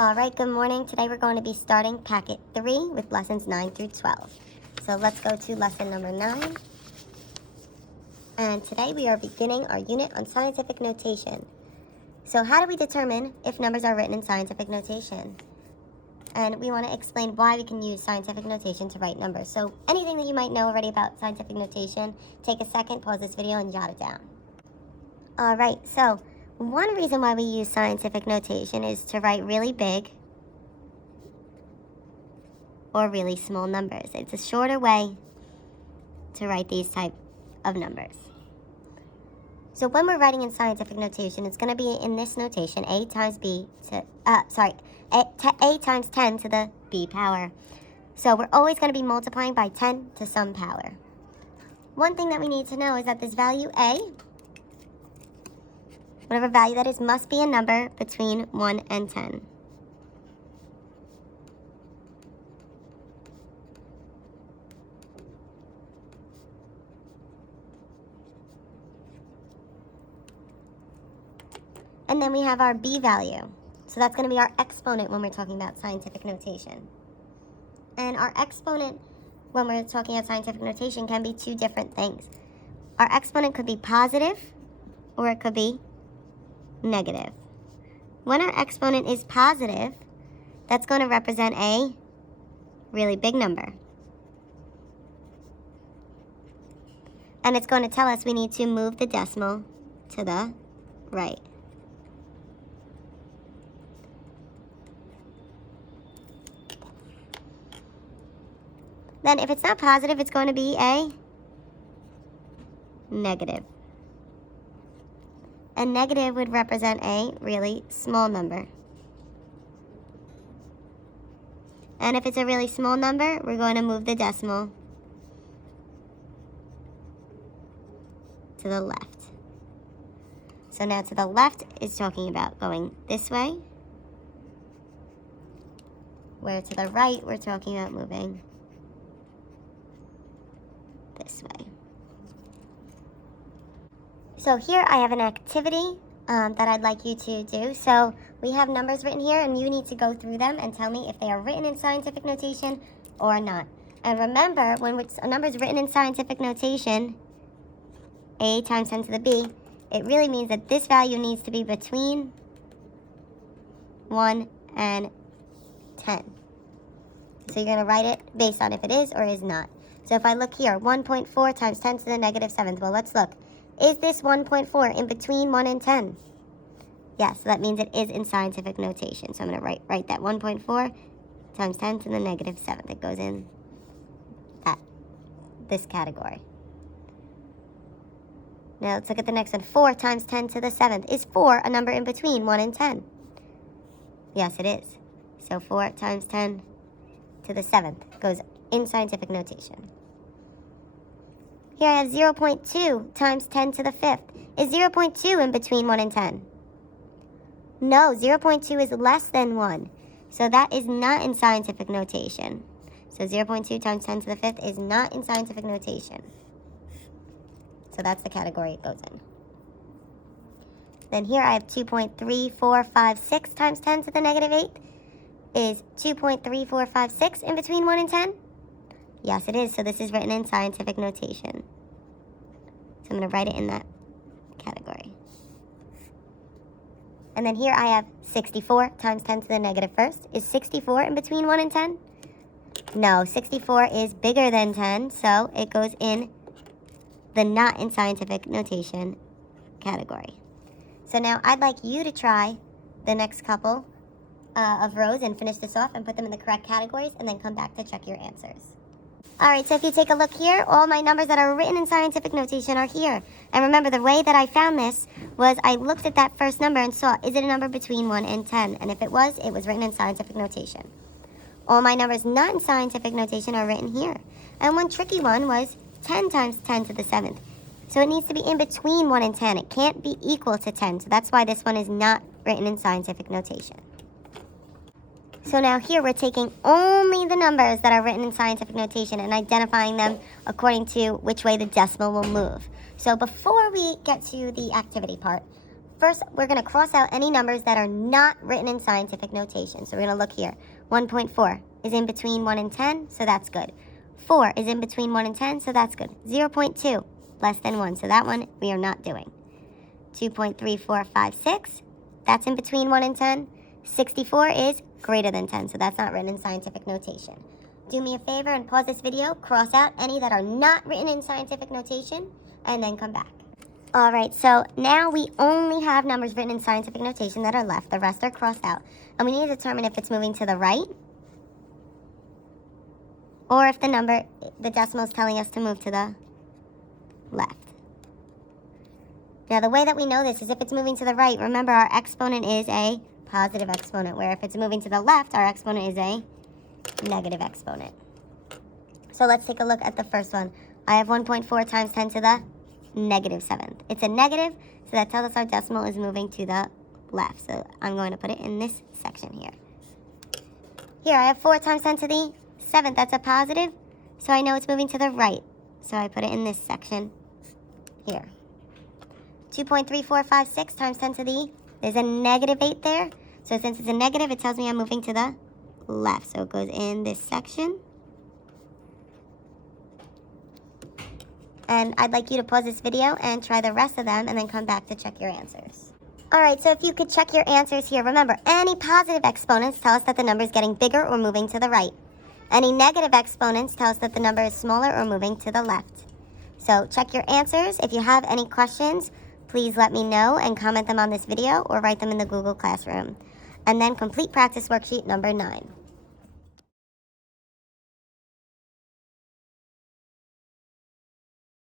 Alright, good morning. Today we're going to be starting Packet 3 with lessons 9 through 12. So let's go to lesson number 9. And today we are beginning our unit on scientific notation. So how do we determine if numbers are written in scientific notation? And we want to explain why we can use scientific notation to write numbers. So anything that you might know already about scientific notation, take a second, pause this video, and jot it down. Alright, so one reason why we use scientific notation is to write really big or really small numbers. It's a shorter way to write these type of numbers. So when we're writing in scientific notation, it's going to be in this notation, a times 10 to the b power. So we're always going to be multiplying by 10 to some power. One thing that we need to know is that this value a, whatever value that is, must be a number between 1 and 10. And then we have our b value. So that's going to be our exponent when we're talking about scientific notation. And our exponent when we're talking about scientific notation can be two different things. Our exponent could be positive or it could be negative. When our exponent is positive, that's going to represent a really big number. And it's going to tell us we need to move the decimal to the right. Then if it's not positive, it's going to be a negative. A negative would represent a really small number. And if it's a really small number, we're going to move the decimal to the left. So now to the left is talking about going this way, where to the right, we're talking about moving this way. So here I have an activity that I'd like you to do. So we have numbers written here and you need to go through them and tell me if they are written in scientific notation or not. And remember, when a number is written in scientific notation, a times 10 to the b, it really means that this value needs to be between 1 and 10. So you're going to write it based on if it is or is not. So if I look here, 1.4 times 10 to the negative 7th. Well, let's look. Is this 1.4 in between 1 and 10? Yes, so that means it is in scientific notation. So I'm going to write that 1.4 times 10 to the negative 7th. It goes in this category. Now let's look at the next one. 4 times 10 to the 7th. Is 4 a number in between 1 and 10? Yes, it is. So 4 times 10 to the 7th goes in scientific notation. Here I have 0.2 times 10 to the 5th. Is 0.2 in between 1 and 10? No, 0.2 is less than 1. So that is not in scientific notation. So 0.2 times 10 to the 5th is not in scientific notation. So that's the category it goes in. Then here I have 2.3456 times 10 to the negative 8th. Is 2.3456 in between 1 and 10? Yes, it is. So this is written in scientific notation. So I'm going to write it in that category. And then here I have 64 times 10 to the negative 1st. Is 64 in between 1 and 10? No, 64 is bigger than 10, so it goes in the not in scientific notation category. So now I'd like you to try the next couple of rows and finish this off and put them in the correct categories and then come back to check your answers. Alright, so if you take a look here, all my numbers that are written in scientific notation are here. And remember, the way that I found this was I looked at that first number and saw, is it a number between 1 and 10? And if it was written in scientific notation. All my numbers not in scientific notation are written here. And one tricky one was 10 times 10 to the 7th. So it needs to be in between 1 and 10. It can't be equal to 10. So that's why this one is not written in scientific notation. So now here we're taking only the numbers that are written in scientific notation and identifying them according to which way the decimal will move. So before we get to the activity part, first, we're going to cross out any numbers that are not written in scientific notation. So we're going to look here. 1.4 is in between 1 and 10, so that's good. 4 is in between 1 and 10, so that's good. 0.2, less than 1, so that one we are not doing. 2.3456, that's in between 1 and 10. 64 is greater than 10, so that's not written in scientific notation. Do me a favor and pause this video, cross out any that are not written in scientific notation, and then come back. All right, so now we only have numbers written in scientific notation that are left. The rest are crossed out. And we need to determine if it's moving to the right or if the decimal is telling us to move to the left. Now, the way that we know this is if it's moving to the right, remember our exponent is a positive exponent, where if it's moving to the left, our exponent is a negative exponent. So let's take a look at the first one. I have 1.4 times 10 to the negative 7th. It's a negative, so that tells us our decimal is moving to the left. So I'm going to put it in this section here. Here, I have 4 times 10 to the 7th. That's a positive, so I know it's moving to the right. So I put it in this section here. 2.3456 times 10 to the, there's a negative 8 there. So since it's a negative, it tells me I'm moving to the left. So it goes in this section. And I'd like you to pause this video and try the rest of them and then come back to check your answers. All right, so if you could check your answers here, remember, any positive exponents tell us that the number is getting bigger or moving to the right. Any negative exponents tell us that the number is smaller or moving to the left. So check your answers. If you have any questions, please let me know and comment them on this video or write them in the Google Classroom. And then complete practice worksheet number 9.